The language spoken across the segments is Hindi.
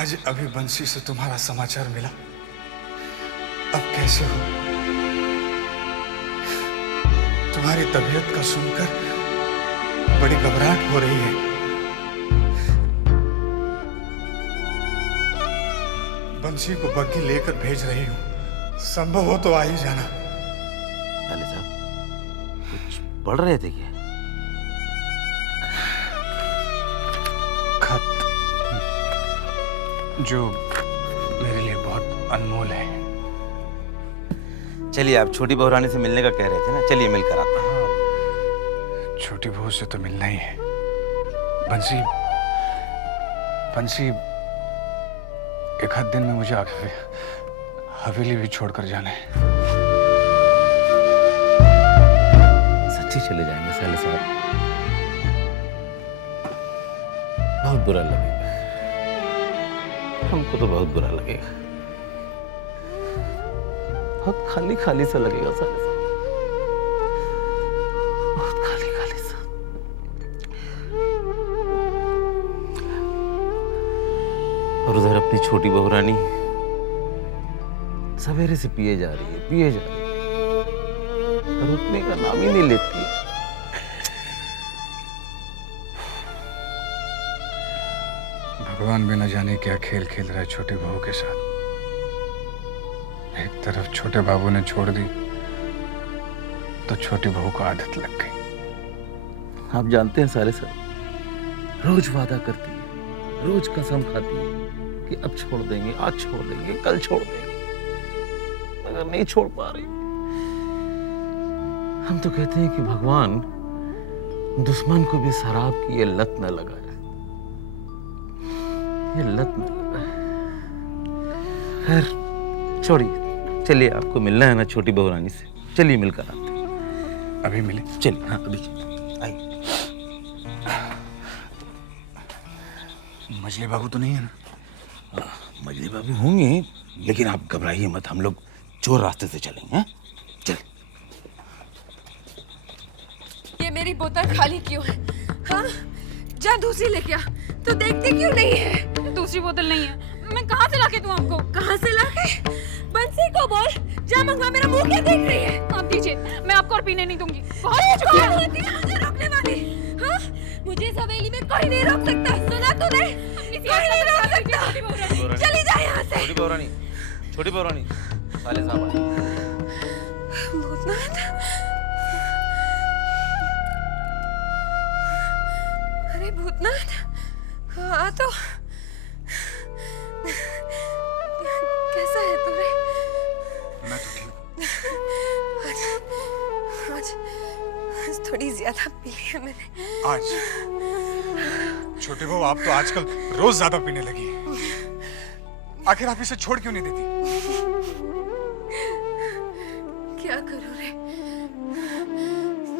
आज अभी बंसी से तुम्हारा समाचार मिला। अब कैसे हो? तुम्हारी तबीयत का सुनकर बड़ी घबराहट हो रही है। बंसी को बग्घी लेकर भेज रही हूं, संभव हो तो आ ही जाना। लाले साहब कुछ पढ़ रहे थे क्या? खत जो मेरे लिए बहुत अनमोल है। चलिए, आप छोटी बहू रानी से मिलने का कह रहे थे ना, चलिए मिलकर आते हैं। छोटी बहू से तो मिलना ही है। बंसी बंसी एक आध दिन में मुझे हवेली भी छोड़कर जाना है। सच्ची चले जाएंगे साले साहब? बहुत बुरा लगेगा, हमको तो बहुत बुरा लगेगा। बहुत खाली खाली सा लगेगा साले साहब, बहुत खाली खाली सा। और उधर अपनी छोटी बहू रानी सवेरे से पिए जा रही है और रुकने का नाम ही नहीं लेती। भगवान भी न जाने क्या खेल खेल रहा है छोटी बहू के साथ। एक तरफ छोटे बाबू ने छोड़ दी तो छोटी बहू को आदत लग गई। आप जानते हैं साले साहब, रोज वादा करती है, रोज कसम खाती है कि अब छोड़ देंगे, आज छोड़ देंगे, कल छोड़ देंगे, मगर नहीं छोड़ पा रही। हम तो कहते हैं कि भगवान दुश्मन को भी शराब की ये लत न लगाए, ये लत न लगाए। खैर छोड़िए, चलिए, आपको मिलना है ना छोटी बहू रानी से, चलिए मिलकर आते हैं। अभी मिले? चलिए, हाँ अभी आइए। मजली बाबू तो नहीं है ना? मजली बाबू होंगे, लेकिन आप घबराइए मत, हम लोग चोर रास्ते से चलेंगे। हैं? चल। ये मेरी बोतल खाली क्यों है? हाँ, जा दूसरी लेके आ। तो देखते क्यों नहीं है? दूसरी बोतल नहीं है, मैं कहाँ से लाके दूं आपको? कहाँ से लाके? बंसी को बोल, जा मंगवा। मेरा मुंह क्या देख रही है? आप दीजिए, मैं आपको और पीने नहीं दूंगी। बहुत अरे हो चुकी कौन है। होती है मुझे रोकने वाली? हाँ, मुझे इस हवेली में कोई नहीं रोक सकता। सुना तूने? कोई नहीं रोक सकता। चली जा यहाँ से। छोटी बहू रानी, छोटी बहू रानी, साले साहब आए। भूतनाथ, अरे भूतनाथ, हाँ तो कैसा है तू रे? मैं तो ठीक हूँ। आज थोड़ी ज्यादा पी ली है मैंने। आज छोटी बहू, आप तो आजकल रोज ज्यादा पीने लगी है। आखिर आप इसे छोड़ क्यों नहीं देती? क्या करूं रे,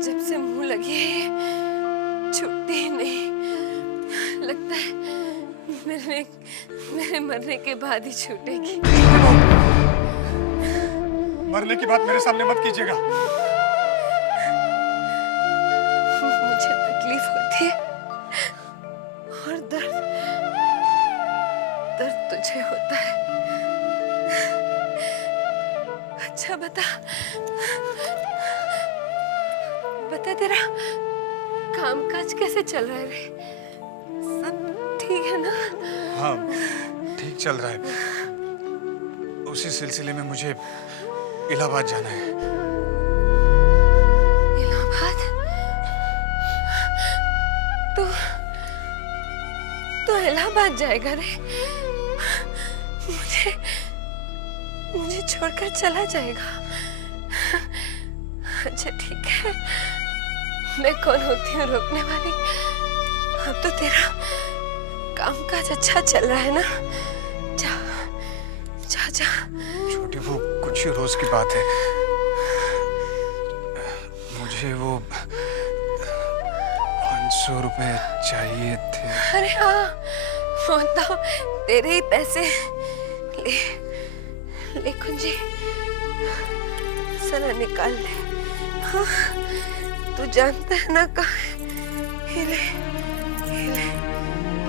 जब से मुंह लगी है छूटती ही नहीं। लगता है मेरे मरने के बाद ही छूटेगी। मरने की बात मेरे सामने मत कीजिएगा। मुझे तकलीफ होती है और दर्द तुझे होता है। अच्छा बता तेरा कामकाज कैसे चल रहा है रे? सब ठीक है ना? हाँ, ठीक चल रहा है। उसी सिलसिले में मुझे इलाहाबाद जाना है। इलाहाबाद? तो इलाहाबाद जाएगा रे? मुझे छोड़कर चला जाएगा? अच्छा ठीक है, मैं कौन होती हूँ रोकने वाली? अब तो तेरा कामकाज अच्छा चल रहा है ना? जा जा जा। छोटी वो कुछ ही रोज की बात है। मुझे वो 500 रुपए चाहिए थे। अरे हाँ, वो तो तेरे ही पैसे। ले कुंजी, सना निकाल ले। हाँ, तू जानता है ना कहाँ है?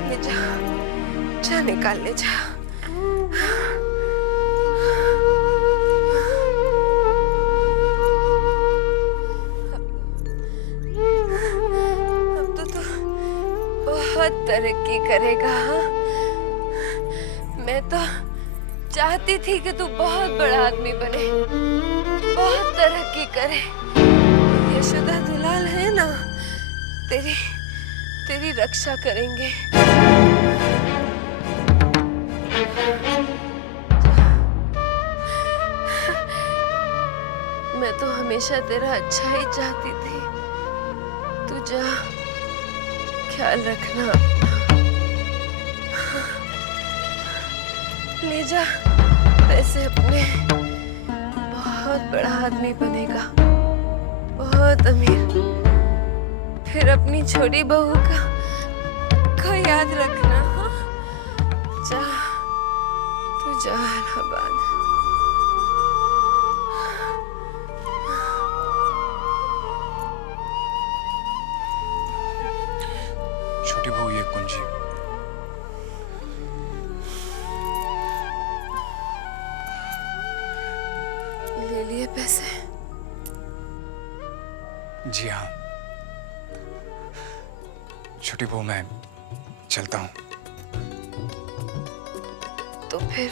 ले जा। जा निकाल ले जा। अब तो तू बहुत तरक्की करेगा। हाँ? मैं तो चाहती थी कि तू बहुत बड़ा आदमी बने, बहुत तरक्की करे। यशोदा दुलाल है ना, तेरी रक्षा करेंगे। मैं तो हमेशा तेरा अच्छा ही चाहती थी। तू जा, ख्याल रखना अपना। ले जा पैसे अपने, बहुत बड़ा आदमी बनेगा, बहुत अमीर। फिर अपनी छोटी बहू का याद रखना। हाँ? जा, तू जा इलाहाबाद। छोटी बहू, ये कुंजी। ले लिए पैसे? जी हाँ। छोटी बहू, मैं चलता हूँ। तो फिर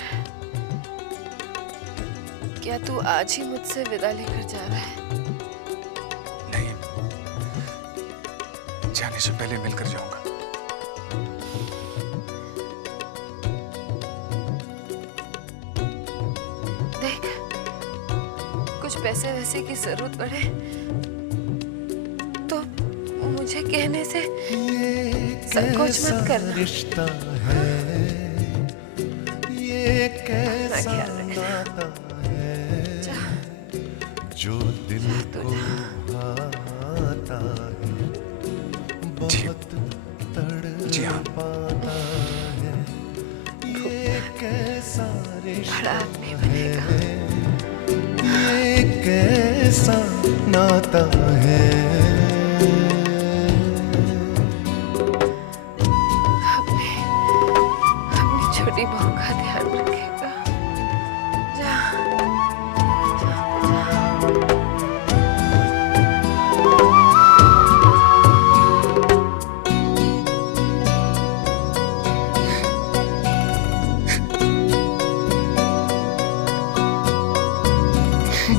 क्या तू आज ही मुझसे विदा लेकर जा रहा है? नहीं, जाने से पहले मिलकर जाऊंगा। देख, कुछ पैसे वैसे की जरूरत पड़े तो मुझे कहने से संकोच मत करना। रिश्ता है ये, अपना कैसा ख्याल रखना। नाता है जा, जो दिल तू को जा। भाता है, बहुत जी हाँ। तड़पाता है। ये कैसा बड़ा रिश्ता आदमी बनेगा। है, ये कैसा नाता है। अपनी छोटी बहू का ध्यान रखेगा। जा, जा, जा।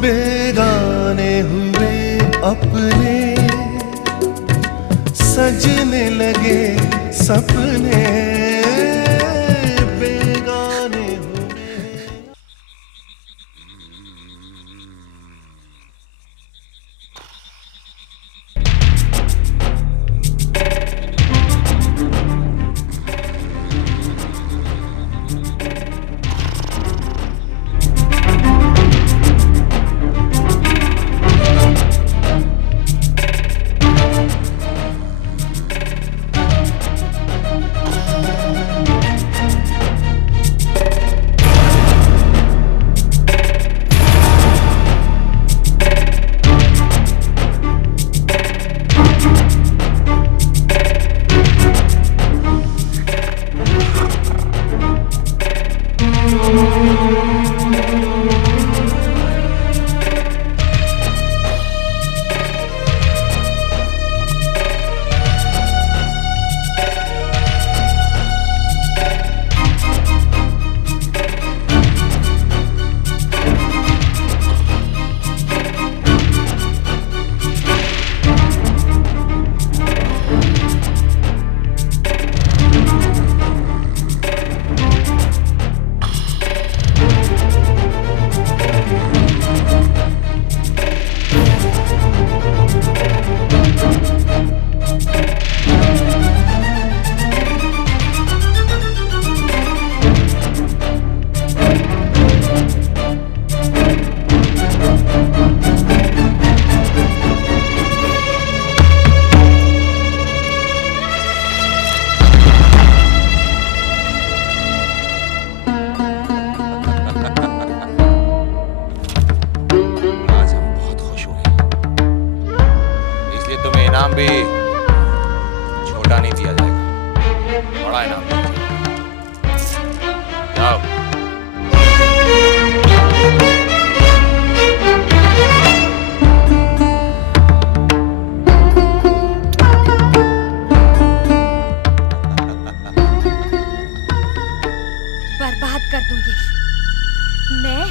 बेगाने हुए अपने, सजने लगे सपने। बेगाने हुए। इनाम भी छोटा नहीं दिया जाएगा, बड़ा इनाम दिया जाएगा।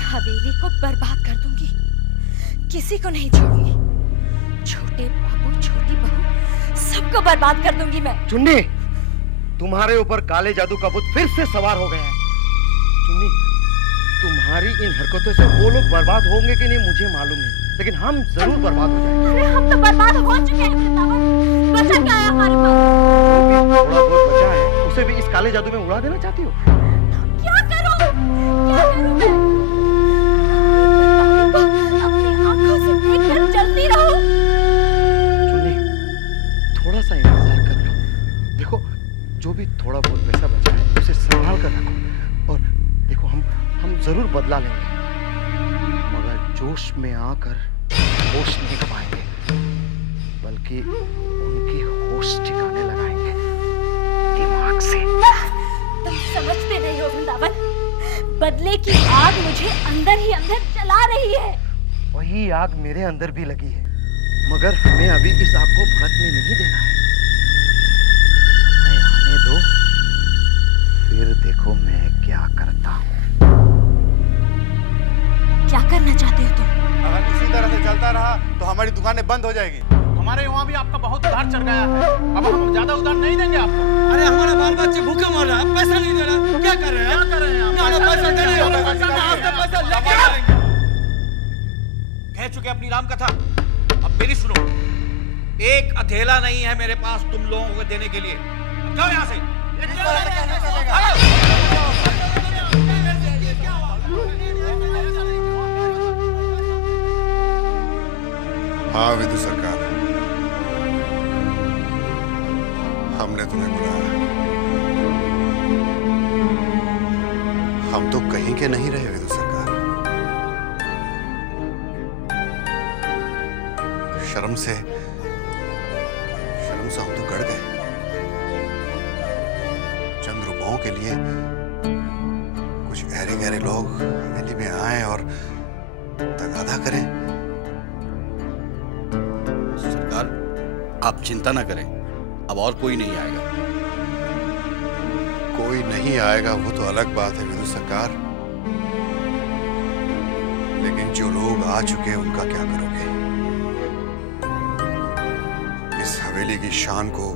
हवेली को बर्बाद कर दूंगी, किसी को नहीं छोड़ूंगी। छोटे बाबू, छोटी बहू, सबको बर्बाद कर दूंगी मैं। चुन्नी, तुम्हारे ऊपर काले जादू का भूत फिर से सवार हो गया है। चुन्नी, तुम्हारी इन हरकतों से वो लोग बर्बाद होंगे कि नहीं मुझे मालूम नहीं, लेकिन हम जरूर बर्बाद हो जाएंगे। अरे हम तो बर्बाद हो चुके हैं वृंदावन, बचा क्या है हमारे पास? थोड़ा बहुत बचा है, उसे भी इस काले जादू में उड़ा देना चाहती हो? क्या करूं? क्या करूं मैं? अपनी आंखों से देखकर जलती रहूं? चुन्नी, थोड़ा सा इंतजार कर लो। देखो, जो भी थोड़ा बहुत पैसा बचा है उसे संभाल कर रखो, और देखो हम जरूर बदला लेंगे, मगर जोश में आकर होश नहीं गवाएंगे, बल्कि उनकी होश ठिकाने लगाएंगे दिमाग से। तुम समझते नहीं हो वृंदावन, बदले की आग मुझे अंदर ही अंदर जला रही है। वही आग मेरे अंदर भी लगी है, मगर हमें अभी इस आग को भड़कने नहीं देना है। समय आने दो, फिर देखो मैं क्या करता हूँ। क्या करना चाहते हो तुम? अगर इसी तरह से चलता रहा तो हमारी दुकानें बंद हो जाएगी। हमारे वहाँ भी आपका बहुत उधार चढ़ गया है, अब हम ज्यादा उधार नहीं देंगे आपको। अरे हमारा बाल बच्चे भूखे मर रहा है, पैसा नहीं दे रहा, क्या कर रहे हैं? क्या कर रहे हैं आप? ना पैसा दे रहे हो, पैसा लेके आएंगे। कह चुके अपनी राम कथा, अब मेरी सुनो। एक अधेला नहीं है मेरे पास तुम लोगों को देने के लिए। अब जाओ यहाँ से। हाँ विदु सरकार, हमने तुम्हें बुलाया। हम तो कहीं के नहीं रहे विदु सरकार। शर्म से हम तो गड़ गए। चंद रुपयों के लिए कुछ गहरे गहरे लोग हवेली में आए और तगादा करें। सरकार, आप चिंता ना करें, अब और कोई नहीं आएगा। कोई नहीं आएगा वो तो अलग बात है विदु सरकार, लेकिन जो लोग आ चुके हैं उनका क्या करोगे? इस हवेली की शान को,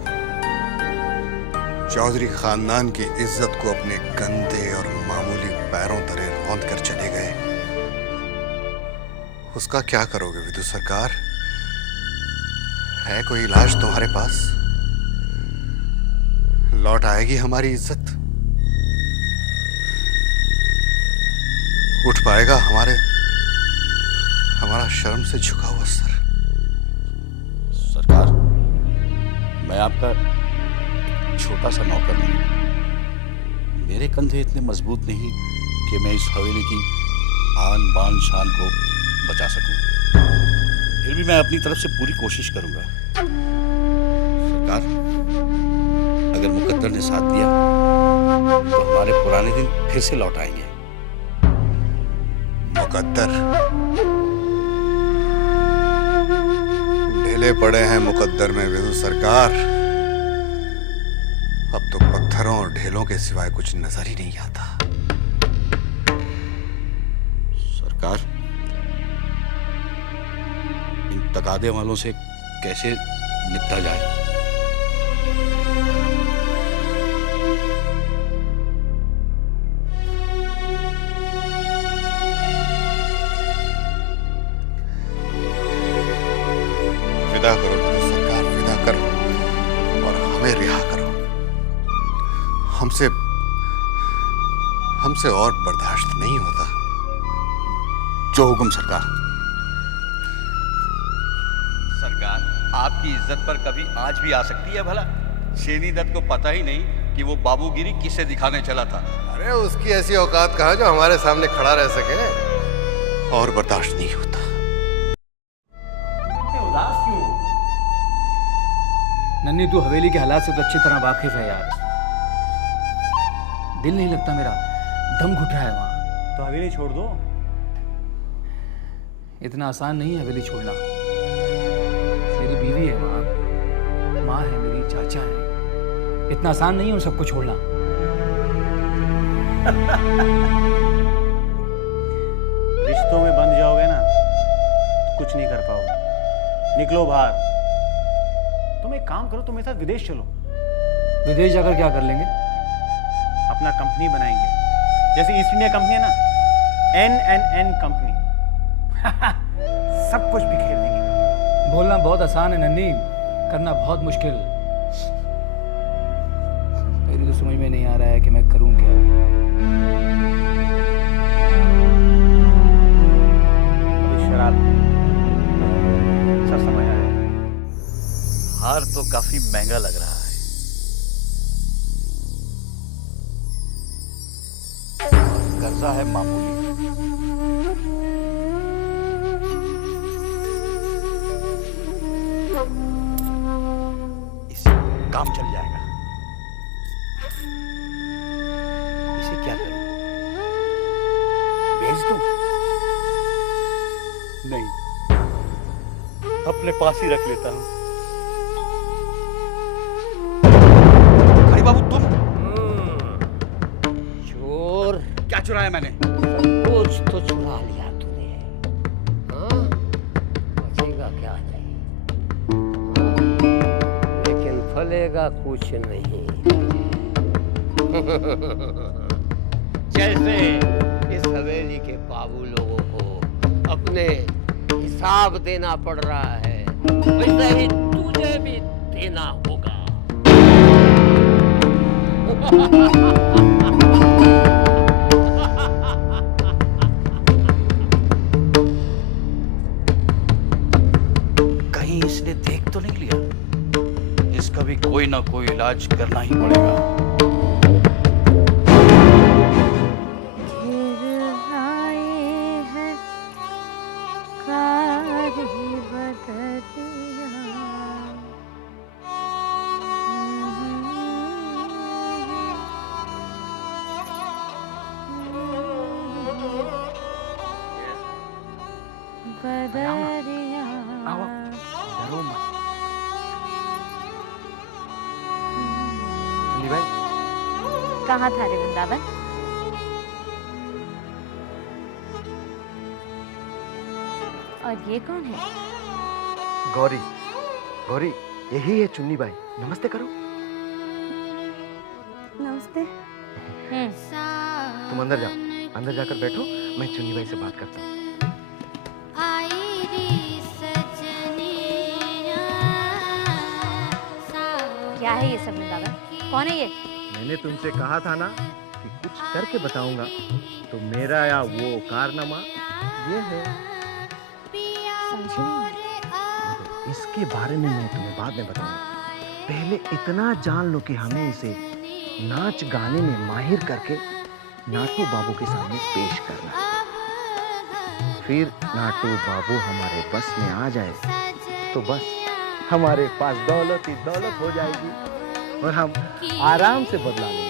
चौधरी खानदान की इज्जत को अपने गंदे और मामूली पैरों तले रौंद कर चले गए, उसका क्या करोगे विदु सरकार? है कोई इलाज तुम्हारे पास? लौट आएगी हमारी इज्जत? उठ पाएगा हमारा शर्म से झुका हुआ सर? सरकार, मैं आपका एक छोटा सा नौकर हूं। मेरे कंधे इतने मजबूत नहीं कि मैं इस हवेली की आन बान शान को बचा सकूं। फिर भी मैं अपनी तरफ से पूरी कोशिश करूंगा। सरकार, अगर मुकद्दर ने साथ दिया तो हमारे पुराने दिन फिर से लौट आएंगे। मुकद्दर? ढेले पड़े हैं मुकद्दर में विदु सरकार। अब तो पत्थरों और ढेलों के सिवाय कुछ नजर ही नहीं आता। सरकार, इन तगादे वालों से कैसे निपटा जाए? विदा करो विदु सरकार, विदा करो और हमें रिहा करो। हमसे और बर्दाश्त नहीं होता। जो हुक्म सरकार। सरकार, आपकी इज्जत पर कभी आंच भी आ सकती है भला? शेनी दत्त को पता ही नहीं कि वो बाबूगिरी किसे दिखाने चला था। अरे उसकी ऐसी औकात कहाँ जो हमारे सामने खड़ा रह सके? और बर्दाश्त नहीं होता। उदास क्यों? नन्नी, तू हवेली के हालात से तो अच्छी तरह वाकिफ है यार। दिल नहीं लगता मेरा, दम घुट रहा है वहां। तो हवेली छोड़ दो। इतना आसान नहीं है हवेली छोड़ना। मेरी बीवी है वहां, माँ है मेरी, चाचा है। इतना आसान नहीं है उन सबको छोड़ना। कुछ नहीं कर पाओगे। निकलो बाहर। तुम एक काम करो, तुम मेरे साथ विदेश चलो। विदेश जाकर क्या कर लेंगे? अपना कंपनी बनाएंगे, जैसे ईस्ट इंडिया कंपनी है ना, NNN कंपनी। सब कुछ बिखेर देंगे। बोलना बहुत आसान है नन्ही, करना बहुत मुश्किल। मेरी तो समझ में नहीं आ रहा है कि मैं करूं क्या। अभी शराब सब समझ आया। हार तो काफी महंगा लग रहा है। कर्जा है मामूली। इससे काम चल जाएगा। इसे क्या करूं? बेच दूं? नहीं, अपने पास ही रख लेता हूं। अरे बाबू तुम चोर, क्या चुराया मैंने? कुछ तो चुरा लिया तूने। हाँ? बचेगा क्या नहीं, लेकिन फलेगा कुछ नहीं। जैसे इस हवेली के बाबू लोगों को अपने हिसाब देना पड़ रहा है, वैसे ही तुझे भी देना होगा। कहीं इसने देख तो नहीं लिया? इसका भी कोई ना कोई इलाज करना ही पड़ेगा। कहाँ था रे वृंदावन? और ये कौन है? गौरी, गौरी यही है चुन्नी बाई। नमस्ते करो। नमस्ते। तुम अंदर जाओ, अंदर जाकर बैठो, मैं चुन्नी बाई से बात करता हूँ। क्या है ये सब वृंदावन? कौन है ये? मैंने तुमसे कहा था ना कि कुछ करके बताऊंगा, तो मेरा या वो कारनामा ये है। समझी नहीं। इसके बारे में मैं तुम्हें बाद में बताऊंगा। पहले इतना जान लो कि हमें इसे नाच गाने में माहिर करके नाटू बाबू के सामने पेश करना है। फिर नाटू बाबू हमारे बस में आ जाए तो बस हमारे पास दौलत ही दौलत हो जाएगी और हम आराम से बदला लेंगे।